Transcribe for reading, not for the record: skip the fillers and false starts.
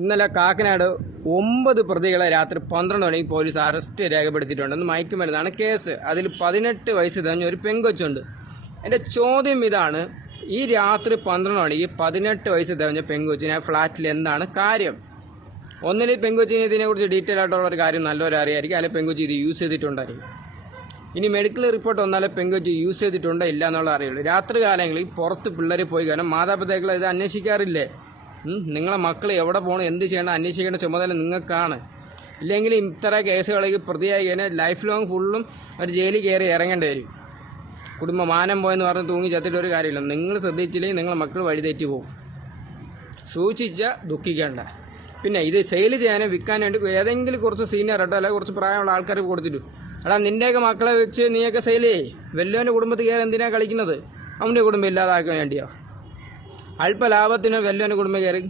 ഇന്നലെ കാക്കനാട് 9 പ്രതികളെ രാത്രി 12 മണിക്ക് പോലീസ് അറസ്റ്റ് രേഖപ്പെടുത്തിയിട്ടുണ്ടെന്ന് മയക്കുമരുന്നാണ് കേസ്. അതിൽ 18 വയസ്സ് തികഞ്ഞ ഒരു പെങ്കൊച്ചുണ്ട്. എൻ്റെ ചോദ്യം ഇതാണ്, ഈ രാത്രി 12 മണിക്ക് 18 വയസ്സ് തികഞ്ഞ പെങ്കൊച്ചിനെ ഫ്ലാറ്റിൽ എന്താണ് കാര്യം? ഒന്നിൽ പെങ്കൊച്ചിന് ഇതിനെക്കുറിച്ച് ഡീറ്റെയിൽ ആയിട്ടുള്ള ഒരു കാര്യം നല്ലവരും അറിയായിരിക്കും, അല്ലെങ്കിൽ പെങ്കൊച്ചി ഇത് യൂസ് ചെയ്തിട്ടുണ്ടായിരിക്കും. ഇനി മെഡിക്കൽ റിപ്പോർട്ട് വന്നാലേ പെങ്കൊച്ചി യൂസ് ചെയ്തിട്ടുണ്ടോ ഇല്ല എന്നുള്ള അറിയുള്ളൂ. രാത്രി കാലങ്ങളിൽ പുറത്ത് പിള്ളേർ പോയി കാരണം മാതാപിതാക്കൾ ഇത് അന്വേഷിക്കാറില്ലേ? നിങ്ങളെ മക്കൾ എവിടെ പോകണം, എന്ത് ചെയ്യണം, അന്വേഷിക്കേണ്ട ചുമതല നിങ്ങൾക്കാണ്. ഇല്ലെങ്കിൽ ഇത്ര കേസുകളിലേക്ക് പ്രതിയായി കഴിഞ്ഞാൽ ലൈഫ് ലോങ് ഫുള്ളും ഒരു ജയിലിൽ കയറി ഇറങ്ങേണ്ടി വരും. കുടുംബം മാനം പോയെന്ന് പറഞ്ഞ് തൂങ്ങി ചത്തിട്ട് ഒരു കാര്യമില്ല. നിങ്ങൾ ശ്രദ്ധിച്ചില്ലെങ്കിൽ നിങ്ങളെ മക്കൾ വഴിതെറ്റി പോകും. സൂക്ഷിച്ചാൽ ദുഃഖിക്കേണ്ട. പിന്നെ ഇത് സെയിൽ ചെയ്യാനും വിൽക്കാൻ വേണ്ടി ഏതെങ്കിലും കുറച്ച് സീനിയർ ആയിട്ടോ അല്ലെങ്കിൽ കുറച്ച് പ്രായമുള്ള ആൾക്കാർ കൊടുത്തിട്ടു, എടാ നിൻ്റെയൊക്കെ മക്കളെ വെച്ച് നീയൊക്കെ സെയിൽ ചെയ്യേ, വല്ലവൻ്റെ കുടുംബത്തിൽ കയറി എന്തിനാണ് കളിക്കുന്നത്? അവൻ്റെ കുടുംബം ഇല്ലാതാക്കാൻ വേണ്ടിയോ? അല്പ ലാഭത്തിന് വല്ലവൻ്റെ കുടുംബം കയറി